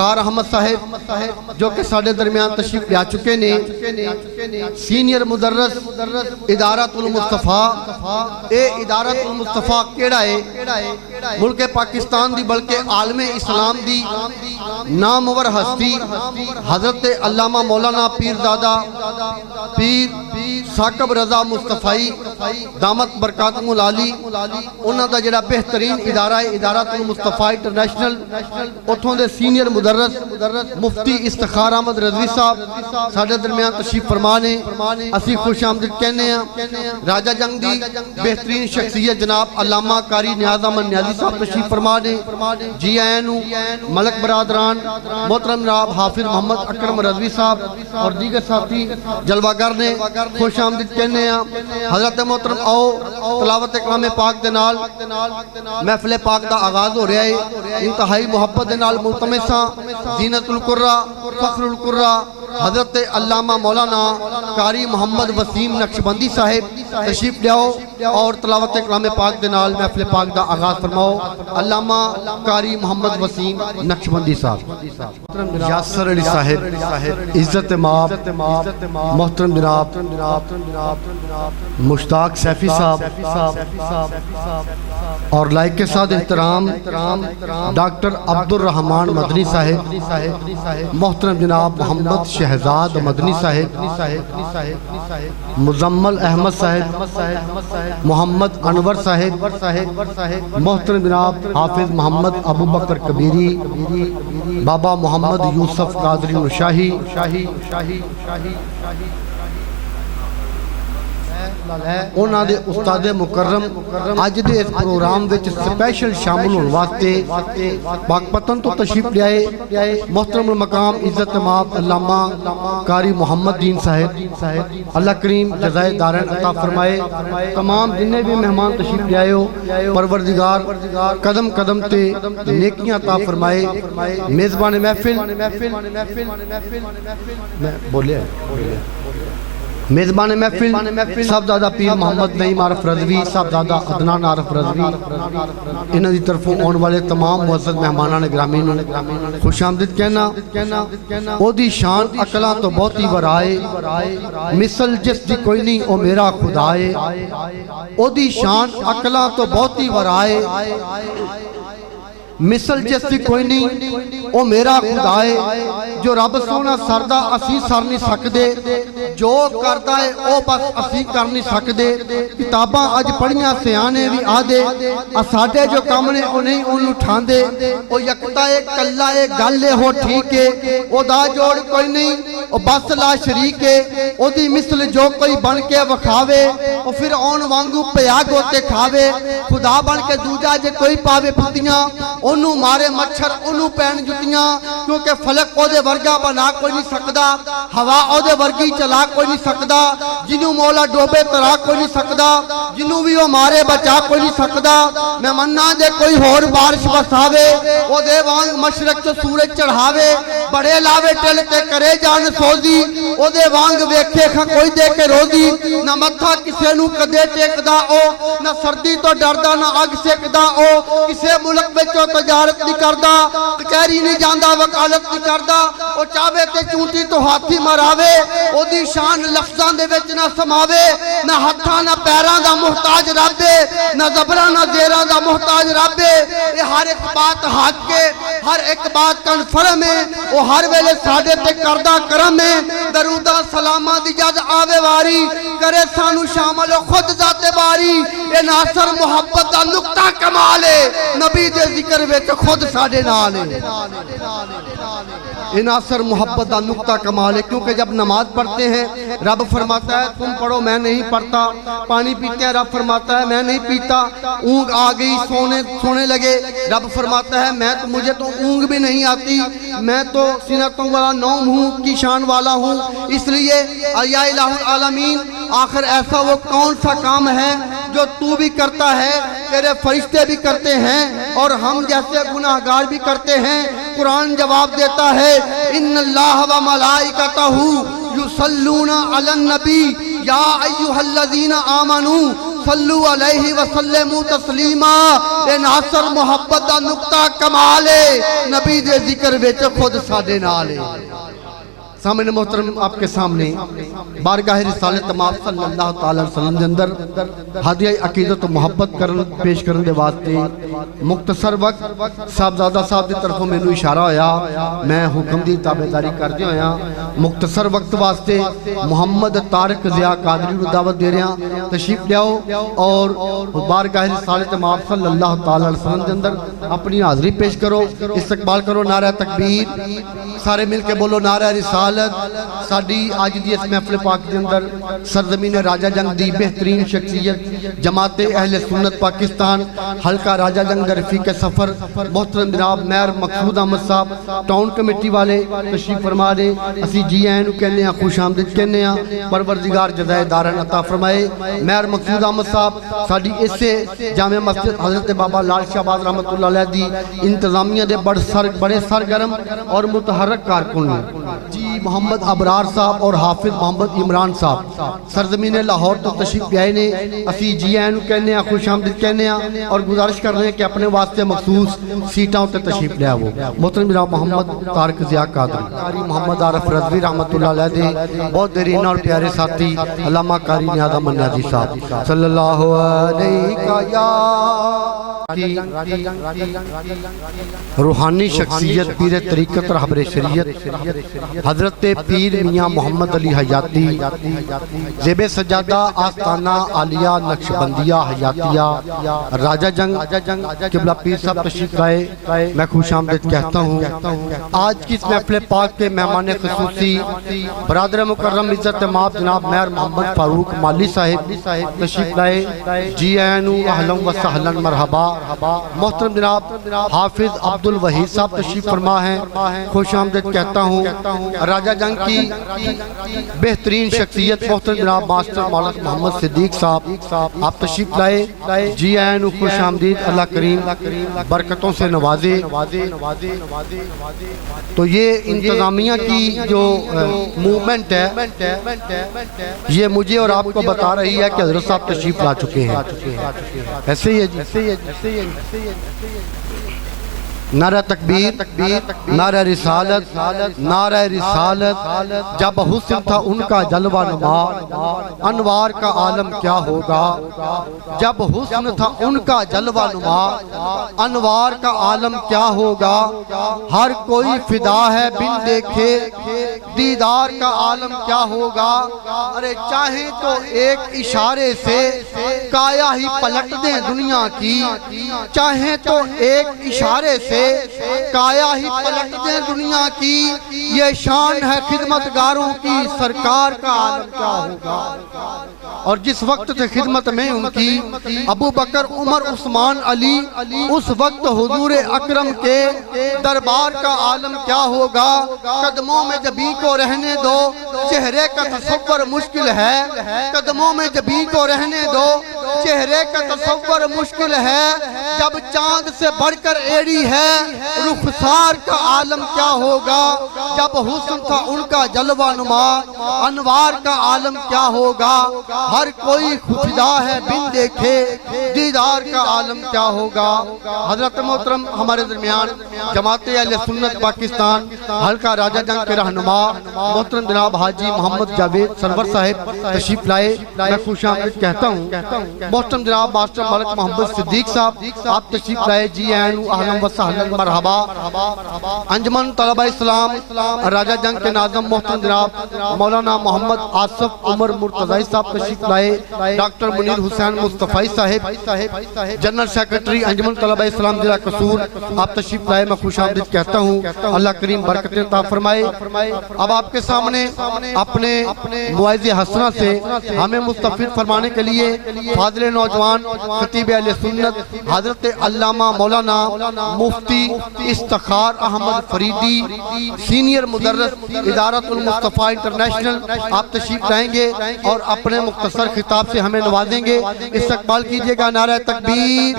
احمد صاحب جو کہ ساڑھے درمیان تشریف لیا چکے نے سینئر مدرس ادارت المصطفیٰ اے ادارت المصطفیٰ کیڑا ہے ملک پاکستان دی بلکہ عالم اسلام دی نامور ہستی حضرت علامہ مولانا پیرزادہ پیر ثاقب رضا مصطفی دامت برکاتہم العالی انہاں دا جڑا بہترین ادارہ ہے ادارت المصطفیٰ انٹرنیشنل اتھوں دے سینئر مدرس مفتی استخار احمد رضوی صاحب ساڑھے درمیان تشریف فرمانے اسی خوش آمدید کہنے ہیں راجہ جنگ دی بہترین شخصیت جناب علامہ قاری نیاز احمد نیازی صاحب تشریف فرمانے جی اینو ملک برادران محترم جناب حافظ محمد اکرم رضوی صاحب اور دیگر ساتھی جلوہ نے خوش آمدید کہنے ہیں حضرت محترم آؤ تلاوت کلام پاک دے نال محفل پاک دا آغاز ہو رہا ہے انتہائی محبت دے نال ملتمساں زینت القرہ فخر القرہ حضرت علامہ مولانا قاری محمد وسیم نقشبندی صاحب تشریف لیاؤ اور تلاوت کلام پاک دے نال محفل پاک دا آغاز فرماؤ علامہ قاری محمد وسیم نقشبندی صاحب یاسر علی صاحب عزت ماب محترم جناب مشتاق سیفی صاحب اور لائق کے ساتھ احترام ڈاکٹر عبد الرحمن مدنی صاحب محترم جناب محمد شہزاد مدنی صاحب مزمل احمد صاحب محمد انور صاحب محترم جناب حافظ محمد ابو بکر کبیری بابا محمد یوسف قادری نشاہی انہاں دے استاد مکرم آج دے اس پروگرام وچ سپیشل شامل ہونے واسطے پاک پتن تو تشریف لے آئے محترم المقام عزت مآب علامہ قاری محمد دین صاحب اللہ کریم جزائے دارین عطا فرمائے تمام جنہیں بھی مہمان تشریف لے آئے ہو پروردگار قدم قدم تے نیکیاں عطا فرمائے میزبان محفل بولے میزبان محفل صاحبزادہ پیر محمد نعیم عارف رضوی صاحبزادہ عدنان عارف رضوی انہاں دی طرفوں آن والے تمام معزز مہمانان گرامی خوش آمدید کہنا او دی شان عقلاں تو بہت ہی ورائے مثل جس دی کوئی نہیں او میرا خدائے او دی شان عقلاں تو بہت ہی ورائے مثل جس دی کوئی نہیں او میرا خدائے جو رب سونا سردہ اسی سر نہیں سکدے جو کرتا ہے او بس اسی کر نہیں سکدے کتاباں اج پڑھیاں سیانے بھی آدھے اساڑے جو کامنے انہیں ان اٹھان دے او یکتا ایک کلہ ایک گلے ہو ٹھیکے او دا جوڑ کوئی نہیں او بس لا شریکے او دی مثل جو کوئی بن کے وکھاوے او پھر اون وانگو پیاگ ہوتے کھاوے خدا بن کے دوجہ جے کوئی پاوے پتیاں انہوں مارے مچھر انہوں پین جتیاں کیونکہ فلک او دے ورگا بنا کوئی نہیں سکدا ہوا او دے ورگی چلا کوئی نہیں سکدا جنہوں مولا ڈوبے ترا کوئی نہیں سکدا جنہوں بھی وہ مارے بچا کوئی نہیں سکدا میں مننا دے کوئی ہور بارش بساوے او دے وانگ مشرق چو سورج چڑھاوے بڑے لاوے ٹلتے کرے جان سوزی او دے وانگ ویکھے کھا کوئی دے کے روزی نہ متھا کسے نو کدے ٹیکدا او نہ سردی تو ڈردا نہ آگ سیکدا او کسے ملک بچو تجارت نہیں کردا کچہری نہیں جاندا وکالت نہیں کردا او چاہے تے چونٹی تو ہاتھی مراوے او دی شان لفظاں دے وچ نہ سماوے نہ ہتھاں نہ پیراں دا محتاج ربے نہ زبراں نہ زیراں دا محتاج ربے اے ہر ایک بات حق کے ہر ایک بات کنفرم ہے او ہر ویلے ساڈے تے کردہ کرم ہے درودہ سلامہ دی جد آوے واری کرے سانو شامل خود ذات باری اے ناصر محبت دا نقطہ کمال ہے نبی دے ذکر وچ خود ساڈے نال ہے اے ناصر محبت دا نقطہ کمال ہے کیونکہ جب نماز پڑھتے ہیں رب فرماتا ہے تم پڑھو میں نہیں پڑھتا پانی پیتے ہیں رب فرماتا ہے میں نہیں پیتا اونگ آ گئی سونے لگے رب فرماتا ہے مجھے تو اونگ بھی نہیں آتی میں تو سینتوں والا نوم ہوں کی شان والا ہوں اس لیے یا الہ العالمین آخر ایسا وہ کون سا کام ہے جو تو بھی کرتا ہے تیرے فرشتے بھی کرتے ہیں اور ہم جیسے گناہگار بھی کرتے ہیں قرآن جواب دیتا ہے ان اللہ و ملائکتہ یصلون علی النبی یا ایہا الذین آمنوا صلو علیہ وسلم تسلیما اے ناصر محبت دا نقطہ کمال ہے نبی دے ذکر وچ خود ساڈے نال ہے سامنے محترم آپ کے سامنے بارگاہ رسالت تمام صلی اللہ تعالی وسلم دے اندر ہدیہ عقیدت و محبت پیش کرن دے واسطے مختصر وقت صاحبزادہ صاحب دی طرفوں مینوں اشارہ ہویا میں حکم دی تابعداری کردے ہویا مختصر وقت واسطے محمد طارق ضیاء قادری نوں دعوت دے رہا تشریف لیاؤ اور بارگاہ رسالت تمام صلی اللہ تعالی وسلم دے اندر اپنی حاضری پیش کرو استقبال کرو نعرہ تکبیر سارے مل کے بولو نعرہ رسالت ساڈی آج دی اس محفل پاک دے اندر سرزمین راجہ جنگ دی بہترین شخصیت جماعت اہل سنت پاکستان حلقہ راجہ جنگ در رفیق سفر محترم جناب مہر مقصود احمد صاحب ٹاؤن کمیٹی والے تشریف فرما دے اسی جی اینو کہنے ہیں خوش آمدید کہنے ہیں پروردگار جزائے دارن عطا فرمائے مہر مقصود احمد صاحب ساڈی اسے جامع مسجد حضرت بابا لال شاہ باز رحمت اللہ علیہ دی انتظامیہ دے بڑے سرگرم اور متحرک کارکن جی محمد ابرار صاحب اور حافظ محمد عمران صاحب سرزمین لاہور تو تشریف آئے نے اسی جی اینو کہنے ہیں خوش آمدید کہنے ہیں اور گزارش کر رہے ہیں کہ اپنے واسطے مخصوص سیٹاں تے تشریف لے آؤ محترم جناب محمد طارق ضیاء قادری قاری محمد عارف رضوی رحمت اللہ علیہ دے بہت دیرینہ اور پیارے ساتھی علامہ قاری نیازہ منیازی صاحب صلی اللہ علیہ یا روحانی شخصیت پیر طریقت رہبر شریعت حضرت پیر میاں محمد علی حیاتی زیب سجادہ آستانہ عالیہ نقشبندیہ حیاتیہ راجہ جنگ قبلہ پیر صاحب تشریف لائے میں خوش آمدید کہتا ہوں آج کی اس محفل پاک کے مہمان خصوصی برادر مکرم عزت مآب جناب مہر محمد فاروق مالی صاحب تشریف لائے جی اینو اہلم و سہلن مرحبا محترم جناب حافظ عبد الوحید صاحب تشریف فرما ہیں خوش آمدید کہتا ہوں راجہ جنگ کی بہترین شخصیت محترم جناب ماسٹر مولانا محمد صدیق صاحب آپ تشریف لائے جی اینو خوش آمدید اللہ کریم برکتوں سے نوازے تو یہ انتظامیہ کی جو موومنٹ ہے یہ مجھے اور آپ کو بتا رہی ہے کہ حضرت صاحب تشریف لا چکے ہیں ایسے ہی ہے نعرہ تکبیر نعرہ رسالت نعرہ رسالت جب حسن تھا ان کا جلوہ نما انوار کا عالم کیا ہوگا جب حسن تھا ان کا جلوہ نما انوار کا عالم کیا ہوگا ہر کوئی فدا ہے بن دیکھے دیدار کا عالم کیا ہوگا ارے چاہیں تو ایک اشارے سے کایا ہی پلٹ دیں دنیا کی چاہیں تو ایک اشارے سے کایا ہی پلٹ دیں دنیا کی یہ شان ہے خدمتگاروں کی سرکار کا عالم کیا ہوگا اور جس وقت تھے خدمت میں ان کی ابو بکر عمر عثمان علی اس وقت حضور اکرم کے دربار کا عالم کیا ہوگا قدموں میں جبی کو رہنے دو چہرے کا تصور مشکل ہے قدموں میں جبی کو رہنے دو چہرے کا تصور مشکل ہے جب چاند سے بڑھ کر ایڑی ہے رخسار کا عالم کیا ہوگا جب حسن تھا ان کا جلوہ نما انوار کا عالم کیا ہوگا ہر کوئی خفدہ ہے بن دیکھے دیدار کا عالم کیا ہوگا حضرت محترم ہمارے درمیان جماعت اہل سنت پاکستان حلقہ راجہ جنگ کے رہنما محترم جناب حاجی محمد جاوید سرور صاحب تشریف لائے میں خوش آمدید کہتا ہوں محترم جناب ماسٹر ملک محمد صدیق صاحب آپ تشریف لائے جی اینو اہلم و سہلن مرحبا انجمن طلبہ اسلام راجہ جنگ کے ناظم محترم جناب مولانا محمد آصف عمر مرتضی صاحب تشریف لائے ڈاکٹر منیر حسین مصطفی صاحب جنرل سیکرٹری انجمن طلبہ اسلام ضلع قصور آپ تشریف لائے میں خوش آمدید کہتا ہوں اللہ کریم برکتیں عطا فرمائے اب آپ کے سامنے اپنے مواعظ حسنہ سے ہمیں مستفید فرمانے کے لیے فاضل نوجوان خطیب اہل سنت حضرت علامہ مولانا مفتی استخار احمد فریدی سینئر مدرس ادارت المصطفیٰ انٹرنیشنل آپ تشریف لائیں گے اور اپنے مختصر خطاب سے ہمیں نوازیں گے استقبال کیجئے گا نعرہ تکبیر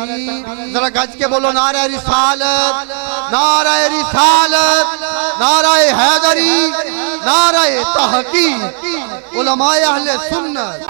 ذرا گج کے بولو نعرہ رسالت نعرہ رسالت نعرہ حیدری نعرہ تحقیق علماء اہل سنت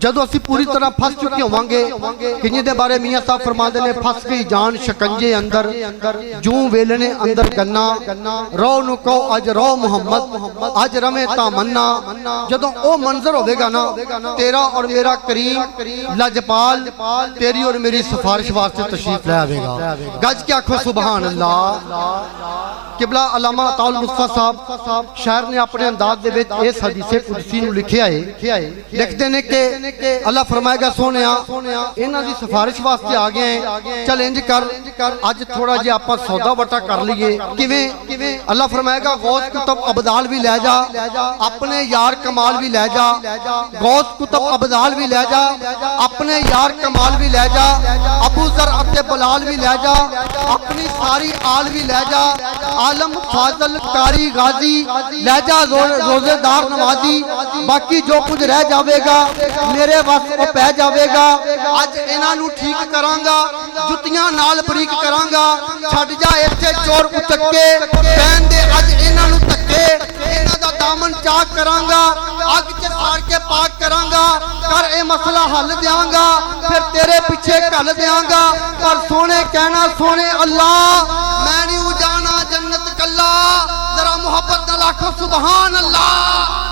ਜਦੋਂ ਅਸੀਂ ਪੂਰੀ ਤਰ੍ਹਾਂ ਫਸ ਚੁੱਕੇ ਹੋਵਾਂਗੇ ਕਿ ਜਿਹਦੇ ਬਾਰੇ ਮੀਆਂ ਸਾਹਿਬ ਫਰਮਾਉਂਦੇ ਨੇ ਫਸ ਗਈ ਜਾਨ ਸ਼ਿਕੰਜੇ ਅੰਦਰ ਜੂੰ ਵੇਲਣੇ ਅੰਦਰ ਗੰਨਾ ਰੋ ਨੂੰ ਕਹੋ ਅੱਜ ਰੋ ਮੁਹੰਮਦ ਅੱਜ ਰਵੇਂ ਤਾਂ ਮੰਨਾ ਜਦੋਂ ਉਹ ਮੰਜ਼ਰ ਹੋਵੇਗਾ ਨਾ ਤੇਰਾ ਔਰ ਮੇਰਾ ਕਰੀਮ ਲਜਪਾਲ ਤੇਰੀ ਔਰ ਮੇਰੀ ਸਿਫਾਰਿਸ਼ ਵਾਸਤੇ ਤਸ਼ਰੀਫ ਲੈ ਆਵੇਗਾ ਗੱਜ ਕੇ ਆਖੋ ਸੁਭਾਨ ਅੱਲਾਹ قبلہ علامہ عطاء المصطفیٰ صاحب شاعر نے اپنے انداز دے وچ اس حدیث قدسی نو لکھیا ہے لکھتے نے کہ اللہ فرمائے گا سونیا انہاں دی سفارش واسطے آ گئے ہیں چل انج کر اج تھوڑا جہا آپاں سودا وٹا کر لیے کیویں اللہ فرمائے گا غوث کتب ابدال بھی لے جا اپنے یار کمال بھی لے جا غوث کتب ابدال بھی لے جا اپنے یار کمال بھی لے جا ابو ذر عبد بلال بھی لے جا اپنی ساری آل بھی لے جا عالم فاضل کاری غازی لہجہ روزے دار نمازی باقی جو کچھ رہ جاوے گا میرے واسطے وہ پہ جاوے گا اج انہاں نو ٹھیک کرانگا جتیاں نال بریک کرانگا چھڈ جا ایتھے چور اچکے پہن دے اج انہاں نو تکے انہاں دا دامن چاک کرانگا اگ چ ساڑ کے پاک کرانگا کر اے مسئلہ حل دیاں گا پھر تیرے پیچھے کل دیاں گا پر سونے کہنا سونے اللہ میں نہیں جانا جنت کلا ذرا محبت نہ لاکھو سبحان اللہ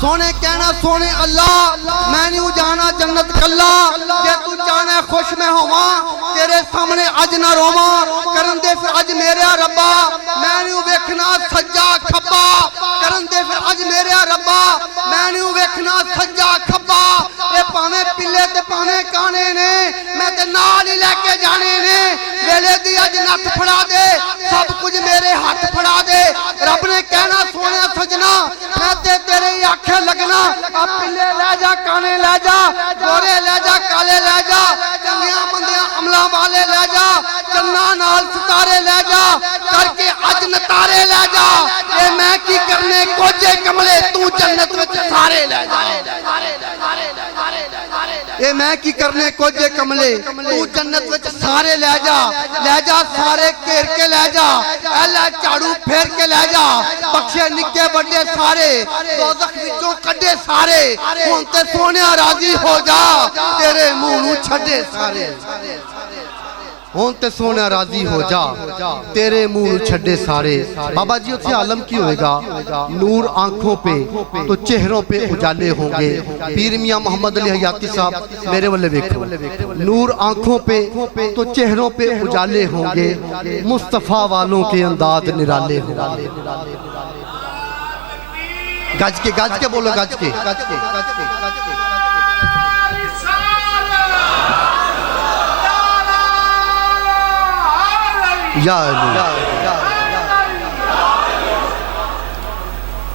سونے کہنا سونے اللہ میں نہیں جانا جنت کلا جے تو چاہنے خوش میں ہواں تیرے سامنے اج نہ رواں کرن دے پھر اج میرے ربا میں نہیں ویکھنا سجا کھبا کرن دے پھر اج میرے ربا میں نہیں ویکھنا سجا کھبا اے پاویں پلے تے پاویں کانے نے میں تے نال ہی لے کے جانے نے ویلے دی اج نت پھڑا دے سب کچھ میرے ہاتھ پھڑا دے رب نے کہنا سونے سجنا میں تے تیرے ہی آنکھیں لگنا اب پلے لے جا کانے لے جا گورے لے جا کالے لے جا چنگیاں بندیاں عملہ والے لے جا چننا نال ستارے لے جا کر کے اج نتارے لے جا اے میں کی کرنے کوجے کملے تو جنت وچ سارے لے جا اے میں کی کرنے کوجے کملے تو جنت وچ سارے لے جا سارے کیر کے لے جا اے لے چاڑو پھیر کے لے جا بخشے نکے بڑے سارے دوزخ وچوں کڈے سارے ہن تے سونیا راضی ہو جا تیرے منہ نوں چھڈے سارے ہون تے سونا راضی ہو جا تیرے منہ چھڈے سارے بابا جی اتھے عالم کی ہوئے گا نور آنکھوں پہ تو چہروں پہ اجالے ہوں گے پیر میاں محمد علی حیاتی صاحب میرے والے بیکھو نور آنکھوں پہ تو چہروں پہ اجالے ہوں گے مصطفیٰ والوں کے انداز نرالے ہوں گے گج کے بولو گج کے یا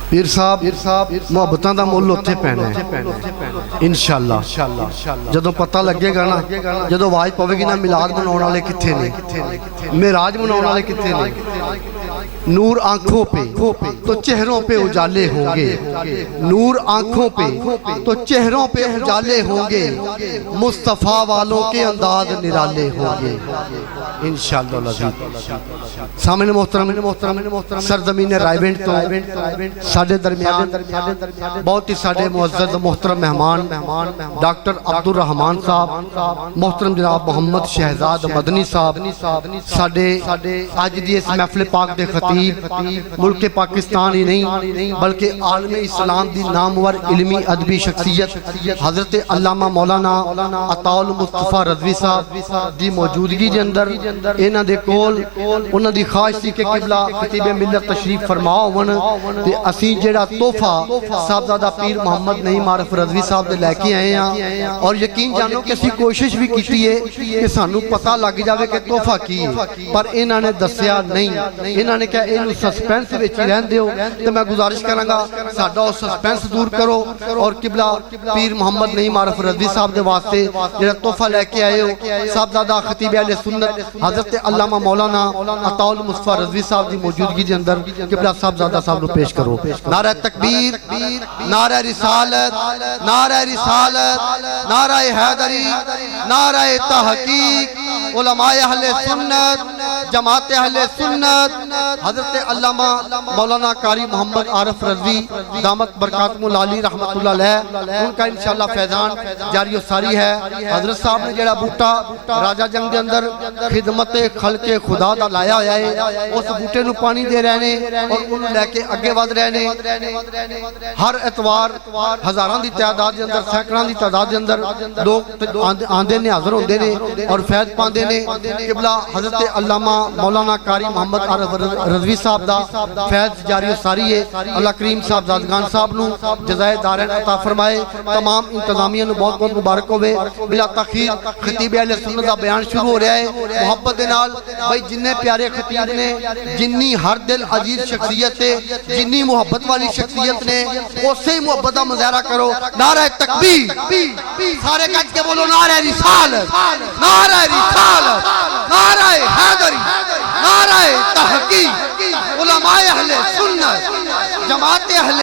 پیر صاحب محبتاں دا مول اتھے پینا ہے انشاءاللہ جدو پتہ لگے گا نا جدو آواز پوے گی نا میلاد مناؤن والے کتھے نے معراج مناؤن والے کتھے نے نور آنکھوں پہ تو چہروں پہ اجالے ہوں گے نور آنکھوں پہ تو چہروں پہ اجالے ہوں گے مصطفیٰ والوں کے انداز نرالے ہوں گے انشاءاللہ العزیز سامنے محترم سرزمین رائے بینٹ تو ساڑھے درمیان بہت ہی ساڑھے معزز محترم مہمان ڈاکٹر عبدالرحمان صاحب محترم جناب محمد شہزاد مدنی صاحب ساڑھے آج دی اس محفل پاک دے خطیب ملک پاکستان ہی نہیں بلکہ عالم اسلام دی نامور علمی ادبی شخصیت حضرت علامہ مولانا عطاء المصطفیٰ رضوی صاحب دی موجودگی دے اندر انہاں دے کول انہاں دی خواہش سی کہ قبلہ خطیب ملت تشریف فرماؤ تے اسی جیڑا تحفہ صاحبزادہ پیر محمد نعیم عارف رضوی صاحب دے لے کے آئے ہیں اور یقین جانو کہ اسی کوشش بھی کیتی ہے کہ سانو پتہ لگ جاوے کہ تحفہ کی پر انہاں نے دسیا نہیں انہاں نے کہا انہوں سسپینس وچ رہن دیو تو میں گزارش کروں گا ساڈا او سسپینس دور کرو اور قبلہ پیر محمد نعیم عارف رضوی صاحب دے واسطے جڑا تحفہ لے کے آئے ہو صاحبزادہ خطیب اہل سنت حضرت علامہ مولانا عطاء المصطفیٰ رضوی صاحب دی موجودگی دے اندر قبلہ صاحبزادہ صاحب نو پیش کرو نعرہ تکبیر نعرہ رسالت نعرہ حیدری نعرہ تحقیق علماء اہل سنت جماعت اہل سنت حضرت علامہ مولانا قاری محمد عارف رضوی دامت برکاتہم العالی رحمت اللہ علیہ، ان کا انشاءاللہ فیضان جاری و ساری ہے۔ حضرت صاحب نے جڑا بوٹا راجہ جنگ دے اندر خدمت خلق خدا دا لایا ہویا ہے، اس بوٹے نو پانی دے رہنے اور انہوں لے کے اگے ود رہنے۔ ہر اتوار ہزاران دی تعداد دے اندر، سینکڑان دی تعداد دے اندر لوگ آندے نے، حاضر ہوندے نے اور فیض پاندے نے۔ قبلہ حضرت علامہ مولانا قاری محمد عارف رضوی صاحب دا فیض جاری و ساری ہے۔ اللہ کریم صاحب زادگان صاحب نو جزائے دارین عطا فرمائے۔ تمام انتظامیہ نو بہت بہت مبارک ہوئے۔ بلا تاخیر خطیب اہل سنت دا بیان شروع ہو رہا ہے محبت دے نال۔ بھائی جننے پیارے خطیب نے، جنی ہر دل عزیز شخصیت ہے، جنی محبت والی شخصیت نے، اسے محبت دا مظاہرہ کرو۔ نعرہ تکبیر، سارے گج کے بولو نعرہ رسالت، نعرہ رسالت، نعرہ حیدری، نعرہ تحقیق۔ علماء اہل سنت، جماعت اہل